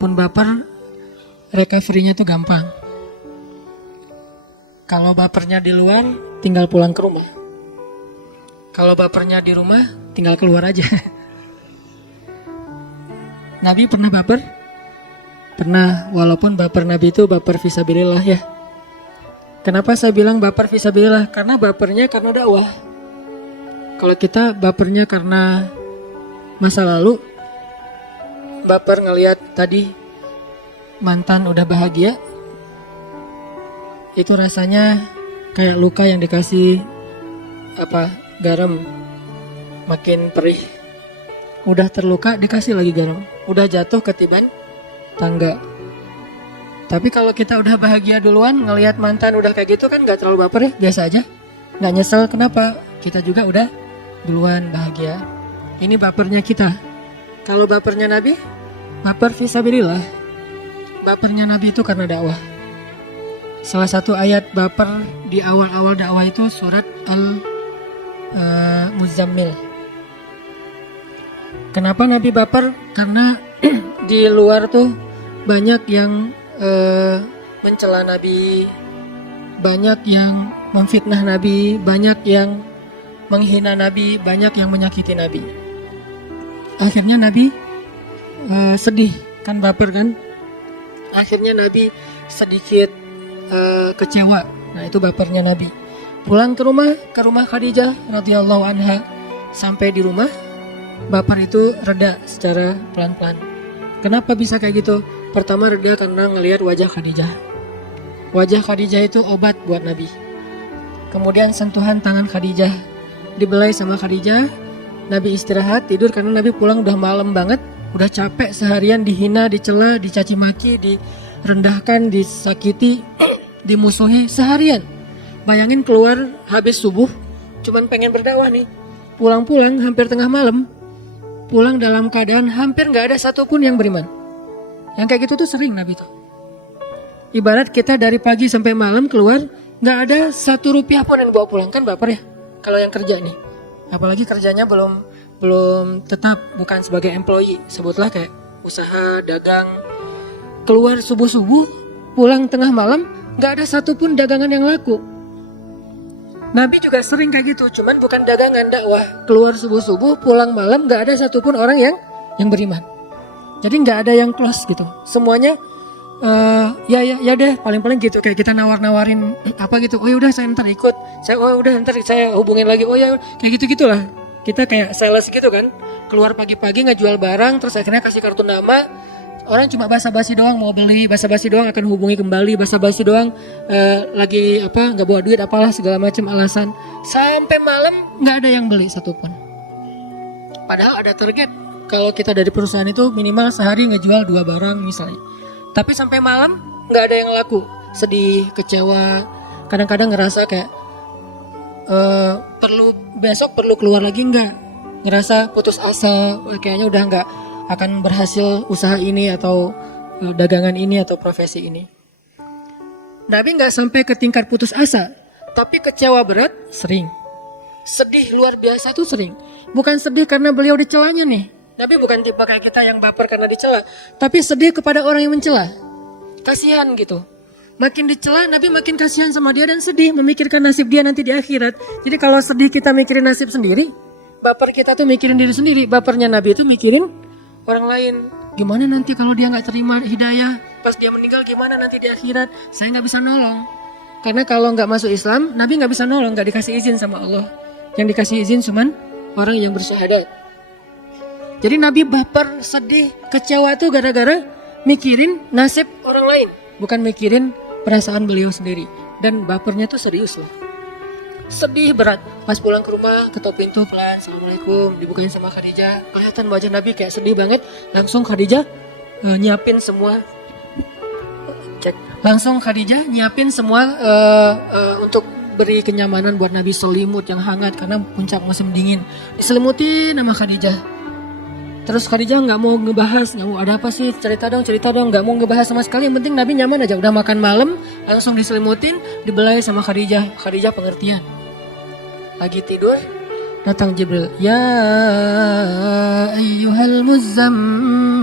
Pun baper, recovery-nya tuh gampang. Kalau bapernya di luar, tinggal pulang ke rumah. Kalau bapernya di rumah, tinggal keluar aja. Nabi pernah baper? Pernah, walaupun baper Nabi itu baper fisabilillah ya. Kenapa saya bilang baper fisabilillah? Karena bapernya karena dakwah. Kalau kita bapernya karena masa lalu, baper ngelihat tadi mantan udah bahagia, itu rasanya kayak luka yang dikasih garam, makin perih. Udah terluka dikasih lagi garam, udah jatuh ketiban tangga. Tapi kalau kita udah bahagia duluan, ngelihat mantan udah kayak gitu kan gak terlalu baper ya, biasa aja, gak nyesel. Kenapa? Kita juga udah duluan bahagia. Ini bapernya kita. Kalau bapernya Nabi, baper fisabilillah. Bapernya Nabi itu karena dakwah. Salah satu ayat baper di awal-awal dakwah itu surat Al-Muzammil. Kenapa Nabi baper? Karena di luar tuh banyak yang mencela Nabi, banyak yang memfitnah Nabi, banyak yang menghina Nabi, banyak yang menyakiti Nabi. Akhirnya Nabi sedih, kan baper kan? Akhirnya Nabi sedikit kecewa. Nah, itu bapernya Nabi. Pulang ke rumah Khadijah radhiyallahu anha. Sampai di rumah, baper itu reda secara pelan-pelan. Kenapa bisa kayak gitu? Pertama reda karena ngelihat wajah Khadijah. Wajah Khadijah itu obat buat Nabi. Kemudian sentuhan tangan Khadijah, dibelai sama Khadijah. Nabi istirahat, tidur karena Nabi pulang udah malam banget. Udah capek seharian dihina, dicela, dicaci maki, direndahkan, disakiti, dimusuhi seharian. Bayangin keluar habis subuh, cuman pengen berdakwah nih. Pulang-pulang hampir tengah malam. Pulang dalam keadaan hampir gak ada satupun yang beriman. Yang kayak gitu tuh sering Nabi tuh. Ibarat kita dari pagi sampai malam keluar, gak ada 1 rupiah pun yang bawa pulang, kan baper ya. Kalau yang kerja nih, apalagi kerjanya belum tetap, bukan sebagai employee, sebutlah kayak usaha, dagang. Keluar subuh-subuh, pulang tengah malam, gak ada satupun dagangan yang laku. Nabi juga sering kayak gitu, cuman bukan dagangan, dakwah. Keluar subuh-subuh, pulang malam, gak ada satupun orang yang beriman. Jadi gak ada yang close gitu. Semuanya ya deh, paling-paling gitu. Kayak kita nawarin apa gitu. Oh ya udah saya ntar ikut. Ntar saya hubungin lagi. Oh ya kayak gitu-gitulah. Kita kayak sales gitu kan. Keluar pagi-pagi ngejual barang, terus akhirnya kasih kartu nama. Orang cuma basa-basi doang mau beli, basa-basi doang akan hubungi kembali, basa-basi doang lagi nggak bawa duit apalah segala macam alasan. Sampai malam nggak ada yang beli satupun. Padahal ada target. Kalau kita dari perusahaan itu minimal sehari ngejual 2 barang misalnya. Tapi sampai malam nggak ada yang laku. Sedih, kecewa, kadang-kadang ngerasa kayak besok perlu keluar lagi nggak? Ngerasa putus asa, kayaknya udah nggak akan berhasil usaha ini atau dagangan ini atau profesi ini. Nabi nggak sampai ke tingkat putus asa, tapi kecewa berat sering. Sedih luar biasa tuh sering. Bukan sedih karena beliau dicelanya nih. Nabi bukan tipe kayak kita yang baper karena dicela, tapi sedih kepada orang yang mencela. Kasihan gitu. Makin dicela, Nabi makin kasihan sama dia dan sedih memikirkan nasib dia nanti di akhirat. Jadi kalau sedih kita mikirin nasib sendiri, baper kita tuh mikirin diri sendiri. Bapernya Nabi itu mikirin orang lain. Gimana nanti kalau dia gak terima hidayah, pas dia meninggal gimana nanti di akhirat, saya gak bisa nolong. Karena kalau gak masuk Islam, Nabi gak bisa nolong, gak dikasih izin sama Allah. Yang dikasih izin cuman orang yang bersyahadat. Jadi Nabi baper, sedih, kecewa tuh gara-gara mikirin nasib orang lain, bukan mikirin perasaan beliau sendiri. Dan bapernya tuh serius loh. Sedih berat. Pas pulang ke rumah, ketok pintu pelan, assalamualaikum, dibukain sama Khadijah. Kelihatan wajah Nabi kayak sedih banget. Langsung Khadijah nyiapin semua. Langsung Khadijah nyiapin semua untuk beri kenyamanan buat Nabi, selimut yang hangat karena puncak musim dingin. Diselimutin sama Khadijah. Terus Khadijah nggak mau ngebahas, nggak mau ada apa sih, cerita dong, nggak mau ngebahas sama sekali. Yang penting Nabi nyaman aja. Udah makan malam, langsung diselimutin, dibelai sama Khadijah. Khadijah pengertian. Lagi tidur, datang Jibril. Ya ayyuhal muzammil,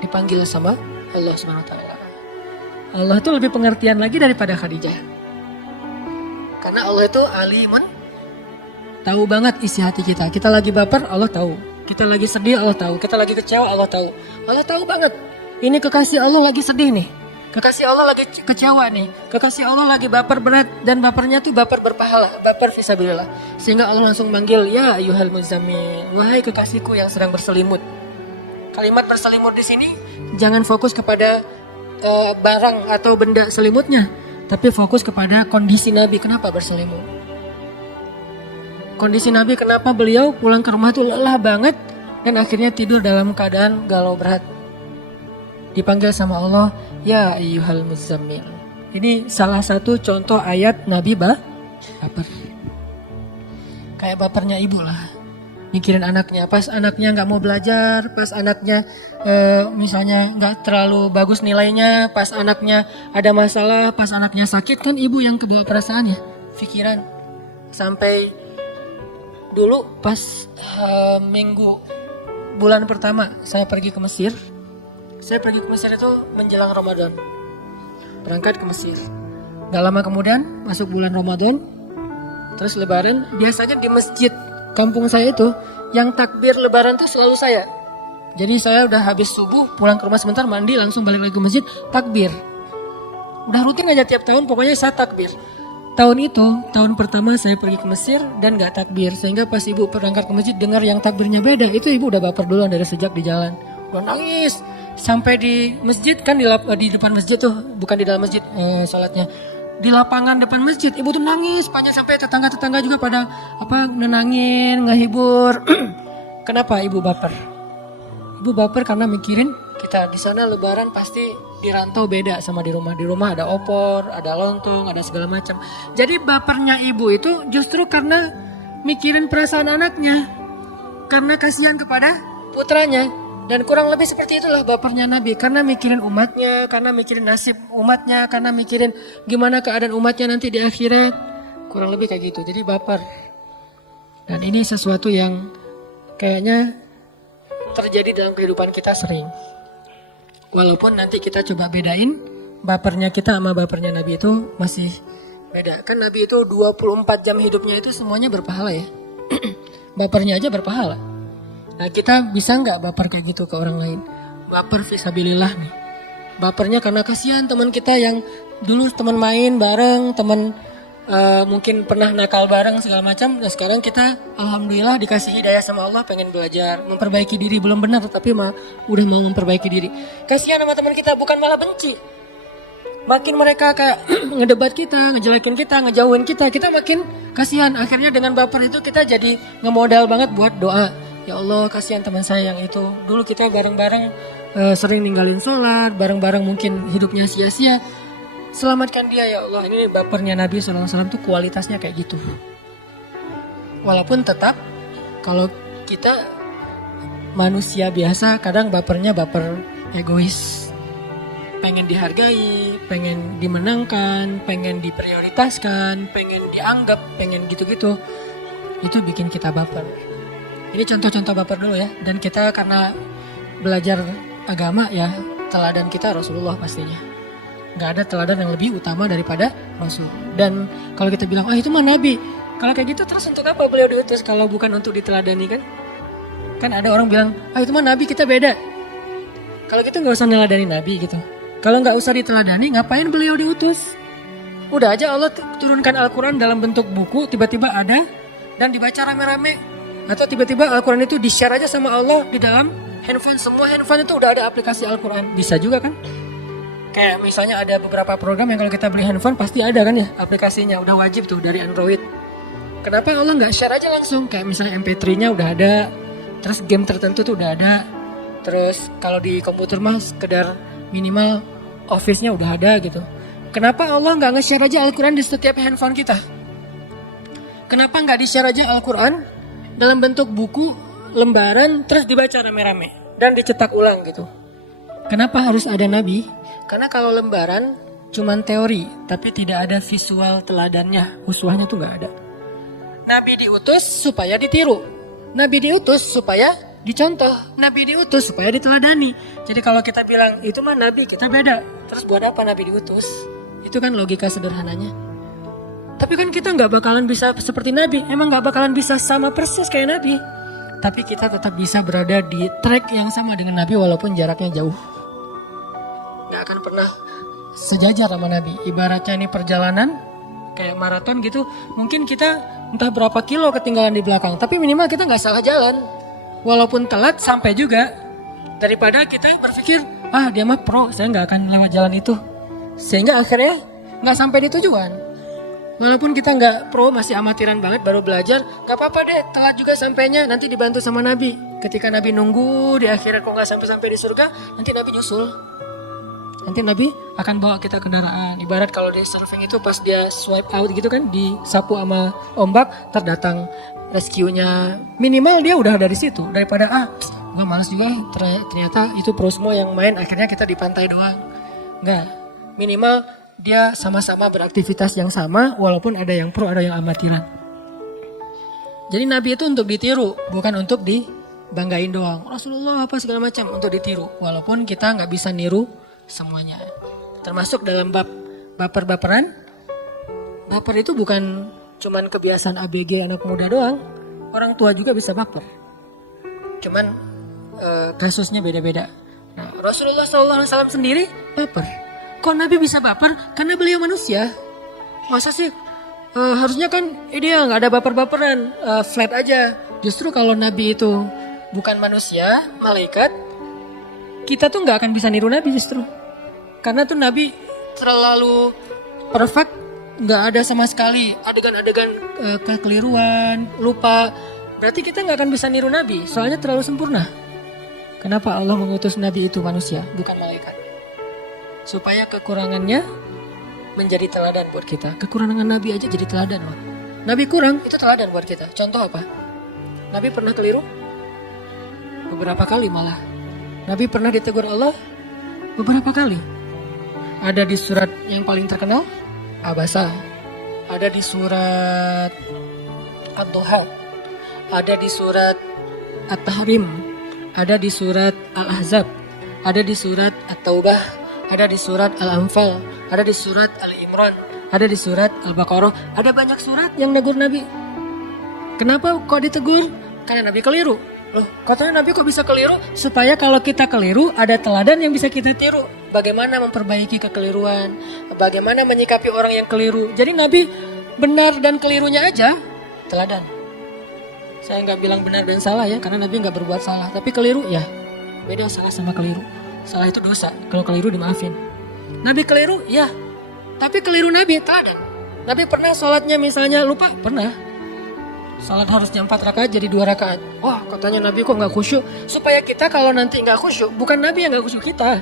dipanggil sama Allah Subhanahu wa taala. Allah itu lebih pengertian lagi daripada Khadijah. Karena Allah itu alimun, tahu banget isi hati kita. Kita lagi baper, Allah tahu. Kita lagi sedih, Allah tahu. Kita lagi kecewa, Allah tahu. Allah tahu banget. Ini kekasih Allah lagi sedih nih. Kekasih Allah lagi kecewa nih. Kekasih Allah lagi baper berat. Dan bapernya tuh baper berpahala. Baper fisabilillah. Sehingga Allah langsung manggil, ya ayyuhal muzammil, wahai kekasihku yang sedang berselimut. Kalimat berselimut di sini jangan fokus kepada barang atau benda selimutnya, tapi fokus kepada kondisi Nabi. Kenapa berselimut? Kondisi Nabi, kenapa beliau pulang ke rumah tuh lelah banget dan akhirnya tidur dalam keadaan galau berat. Dipanggil sama Allah, ya ayyuhal muzammil. Ini salah satu contoh ayat Nabi baper. Kayak bapernya ibu lah. Mikirin anaknya, pas anaknya nggak mau belajar, pas anaknya misalnya nggak terlalu bagus nilainya, pas anaknya ada masalah, pas anaknya sakit, kan ibu yang kebawa perasaan ya, pikiran. Sampai dulu pas minggu bulan pertama saya pergi ke Mesir. Saya pergi ke Mesir itu menjelang Ramadan, berangkat ke Mesir. Gak lama kemudian masuk bulan Ramadan, terus Lebaran. Biasanya di masjid kampung saya itu yang takbir Lebaran tuh selalu saya. Jadi saya udah habis subuh pulang ke rumah sebentar, mandi langsung balik lagi ke masjid takbir. Udah rutin aja tiap tahun, pokoknya saya takbir. Tahun itu, tahun pertama saya pergi ke Mesir dan gak takbir. Sehingga pas ibu berangkat ke masjid dengar yang takbirnya beda, itu ibu udah baper duluan dari sejak di jalan. Udah nangis. Sampai di masjid kan di depan masjid tuh, bukan di dalam masjid sholatnya. Di lapangan depan masjid, ibu tuh nangis panjang sampai tetangga-tetangga juga pada nenangin, ngehibur. Kenapa ibu baper? Ibu baper karena mikirin kita di sana Lebaran pasti di rantau beda sama di rumah. Di rumah ada opor, ada lontong, ada segala macam. Jadi bapernya ibu itu justru karena mikirin perasaan anaknya, karena kasihan kepada putranya. Dan kurang lebih seperti itulah bapernya Nabi. Karena mikirin umatnya, karena mikirin nasib umatnya, karena mikirin gimana keadaan umatnya nanti di akhirat. Kurang lebih kayak gitu, jadi baper. Dan ini sesuatu yang kayaknya terjadi dalam kehidupan kita sering. Walaupun nanti kita coba bedain, bapernya kita sama bapernya Nabi itu masih beda. Kan Nabi itu 24 jam hidupnya itu semuanya berpahala ya. Bapernya aja berpahala. Nah kita bisa nggak baper kayak gitu ke orang lain? Baper fisabilillah nih. Bapernya karena kasihan teman kita yang dulu teman main bareng, teman mungkin pernah nakal bareng segala macam. Nah sekarang kita alhamdulillah dikasih hidayah sama Allah, pengen belajar, memperbaiki diri. Belum benar tapi udah mau memperbaiki diri. Kasihan sama teman kita, bukan malah benci. Makin mereka kayak ngedebat kita, ngejelekin kita, ngejauhin kita, kita makin kasihan. Akhirnya dengan baper itu kita jadi ngemodal banget buat doa. Ya Allah, kasihan teman saya yang itu. Dulu kita bareng-bareng sering ninggalin sholat, bareng-bareng mungkin hidupnya sia-sia. Selamatkan dia ya Allah. Ini bapernya Nabi SAW tuh kualitasnya kayak gitu. Walaupun tetap kalau kita manusia biasa kadang bapernya baper egois. Pengen dihargai, pengen dimenangkan, pengen diprioritaskan, pengen dianggap, pengen gitu-gitu. Itu bikin kita baper. Ini contoh-contoh baper dulu ya. Dan kita karena belajar agama ya, teladan kita Rasulullah pastinya. Gak ada teladan yang lebih utama daripada Rasul. Dan kalau kita bilang, itu mah Nabi. Kalau kayak gitu terus untuk apa beliau diutus kalau bukan untuk diteladani kan? Kan ada orang bilang, itu mah Nabi, kita beda. Kalau gitu gak usah neladani Nabi gitu. Kalau gak usah diteladani, ngapain beliau diutus? Udah aja Allah turunkan Al-Quran dalam bentuk buku, tiba-tiba ada dan dibaca rame-rame. Atau tiba-tiba Al-Quran itu di-share aja sama Allah di dalam handphone. Semua handphone itu udah ada aplikasi Al-Quran. Bisa juga kan? Kayak misalnya ada beberapa program yang kalau kita beli handphone pasti ada kan ya aplikasinya. Udah wajib tuh dari Android. Kenapa Allah nggak share aja langsung? Kayak misalnya MP3-nya udah ada. Terus game tertentu tuh udah ada. Terus kalau di komputer mah sekedar minimal Office-nya udah ada gitu. Kenapa Allah nggak nge-share aja Al-Quran di setiap handphone kita? Kenapa nggak di-share aja Al-Quran dalam bentuk buku, lembaran, terus dibaca rame-rame dan dicetak ulang gitu? Kenapa harus ada Nabi? Karena kalau lembaran cuman teori, tapi tidak ada visual teladannya, uswahnya tuh nggak ada. Nabi diutus supaya ditiru. Nabi diutus supaya dicontoh, Nabi diutus supaya diteladani. Jadi kalau kita bilang itu mah Nabi, kita beda. Terus buat apa Nabi diutus? Itu kan logika sederhananya. Tapi kan kita nggak bakalan bisa seperti Nabi, emang nggak bakalan bisa sama persis kayak Nabi. Tapi kita tetap bisa berada di track yang sama dengan Nabi walaupun jaraknya jauh. Nggak akan pernah sejajar sama Nabi. Ibaratnya ini perjalanan kayak maraton gitu, mungkin kita entah berapa kilo ketinggalan di belakang, tapi minimal kita nggak salah jalan. Walaupun telat sampai juga, daripada kita berpikir, dia mah pro, saya nggak akan lewat jalan itu. Sehingga akhirnya nggak sampai di tujuan. Walaupun kita nggak pro, masih amatiran banget, baru belajar, gak apa-apa deh, telat juga sampainya, nanti dibantu sama Nabi. Ketika Nabi nunggu, di akhirat kok nggak sampai-sampai di surga, nanti Nabi nyusul. Nanti Nabi akan bawa kita kendaraan. Ibarat kalau di surfing itu pas dia swipe out gitu kan, disapu sama ombak, terdatang rescue-nya. Minimal dia udah dari situ, daripada gua males juga, ternyata itu pro semua yang main, akhirnya kita di pantai doang. Enggak, minimal dia sama-sama beraktivitas yang sama walaupun ada yang pro, ada yang amatiran. Jadi Nabi itu untuk ditiru, bukan untuk dibanggain doang. Rasulullah apa segala macam, untuk ditiru. Walaupun kita nggak bisa niru semuanya. Termasuk dalam bab baper-baperan. Baper itu bukan cuman kebiasaan ABG anak muda doang. Orang tua juga bisa baper. Cuman kasusnya beda-beda. Nah, Rasulullah SAW sendiri baper. Kok Nabi bisa baper? Karena beliau manusia. Masa sih? Harusnya kan dia nggak ada baper-baperan, flat aja. Justru kalau Nabi itu bukan manusia, malaikat, kita tuh nggak akan bisa niru Nabi justru. Karena tuh Nabi terlalu perfect, nggak ada sama sekali adegan-adegan kekeliruan, lupa. Berarti kita nggak akan bisa niru Nabi, soalnya terlalu sempurna. Kenapa Allah mengutus Nabi itu manusia, bukan malaikat? Supaya kekurangannya menjadi teladan buat kita. Kekurangan Nabi aja jadi teladan loh. Nabi kurang, itu teladan buat kita. Contoh apa? Nabi pernah keliru? Beberapa kali malah. Nabi pernah ditegur Allah? Beberapa kali. Ada di surat yang paling terkenal, Abasa. Ada di surat Ad-Duha. Ada di surat At-Tahrim. Ada di surat Al-Ahzab. Ada di surat At-Taubah. Ada di surat Al-Anfal, ada di surat Al-Imran, ada di surat Al-Baqarah. Ada banyak surat yang negur Nabi. Kenapa kok ditegur? Karena Nabi keliru. Loh, katanya Nabi kok bisa keliru? Supaya kalau kita keliru, ada teladan yang bisa kita tiru. Bagaimana memperbaiki kekeliruan, bagaimana menyikapi orang yang keliru. Jadi Nabi benar dan kelirunya aja teladan. Saya nggak bilang benar dan salah ya, karena Nabi nggak berbuat salah. Tapi keliru ya, beda salah sama keliru. Salah itu dosa, kalau keliru dimaafin. Nabi keliru, ya. Tapi keliru Nabi, teladan. Nabi pernah sholatnya misalnya lupa? Pernah. Sholat harusnya 4 rakaat jadi 2 rakaat. Wah, katanya Nabi kok gak khusyuk? Supaya kita kalau nanti gak khusyuk, bukan Nabi yang gak khusyuk kita.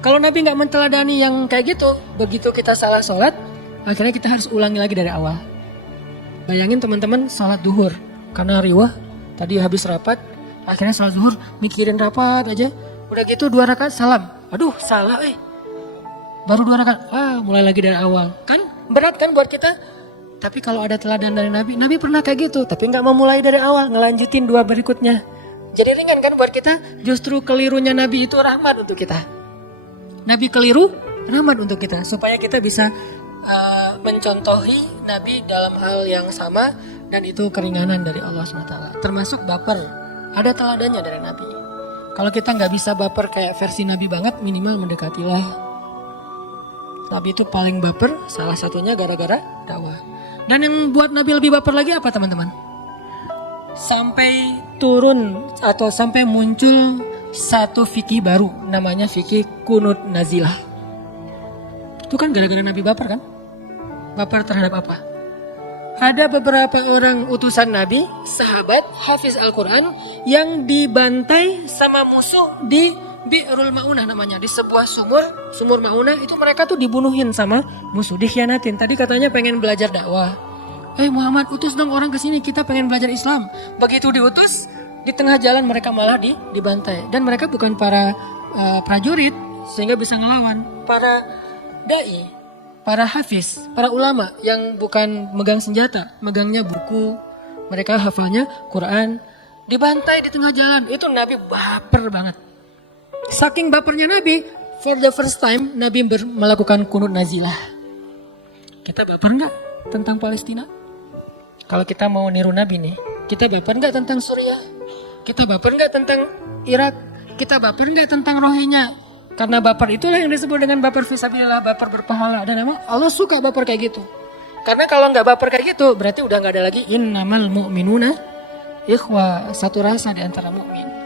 Kalau Nabi gak menteladani yang kayak gitu, begitu kita salah sholat, akhirnya kita harus ulangi lagi dari awal. Bayangin teman-teman sholat duhur. Karena riwah, tadi habis rapat, akhirnya sholat duhur, mikirin rapat aja. Udah gitu 2 rakaat salam. Aduh salah baru 2 rakaat. Mulai lagi dari awal. Kan berat kan buat kita. Tapi kalau ada teladan dari Nabi. Nabi pernah kayak gitu. Tapi gak mau mulai dari awal. Ngelanjutin 2 berikutnya. Jadi ringan kan buat kita. Justru kelirunya Nabi itu rahmat untuk kita. Nabi keliru rahmat untuk kita. Supaya kita bisa mencontohi Nabi dalam hal yang sama. Dan itu keringanan dari Allah SWT. Termasuk baper. Ada teladannya dari Nabi. Kalau kita nggak bisa baper kayak versi Nabi banget, minimal mendekatilah. Nabi itu paling baper, salah satunya gara-gara dakwah. Dan yang buat Nabi lebih baper lagi apa teman-teman? Sampai turun atau sampai muncul satu fikih baru, namanya fikih kunut nazilah. Itu kan gara-gara Nabi baper kan? Baper terhadap apa? Ada beberapa orang utusan Nabi, sahabat, hafiz Al-Quran yang dibantai sama musuh di Bi'rul Ma'unah namanya. Di sebuah sumur Ma'unah itu mereka tuh dibunuhin sama musuh, dikhianatin. Tadi katanya pengen belajar dakwah. Muhammad utus dong orang ke sini, kita pengen belajar Islam. Begitu diutus, di tengah jalan mereka malah dibantai. Dan mereka bukan para prajurit sehingga bisa ngelawan. Para da'i. Para hafiz, para ulama yang bukan megang senjata, megangnya buku, mereka hafalnya Quran, dibantai di tengah jalan. Itu Nabi baper banget. Saking bapernya Nabi, for the first time Nabi melakukan kunut nazilah. Kita baper nggak tentang Palestina? Kalau kita mau niru Nabi nih, kita baper nggak tentang Suriah? Kita baper nggak tentang Irak? Kita baper nggak tentang Rohingya? Karena baper itulah yang disebut dengan baper fisabilillah, baper berpahala. Dan memang Allah suka baper kayak gitu. Karena kalau nggak baper kayak gitu, berarti udah nggak ada lagi innamal mu'minuna ikhwah, satu rasa di antara mukmin.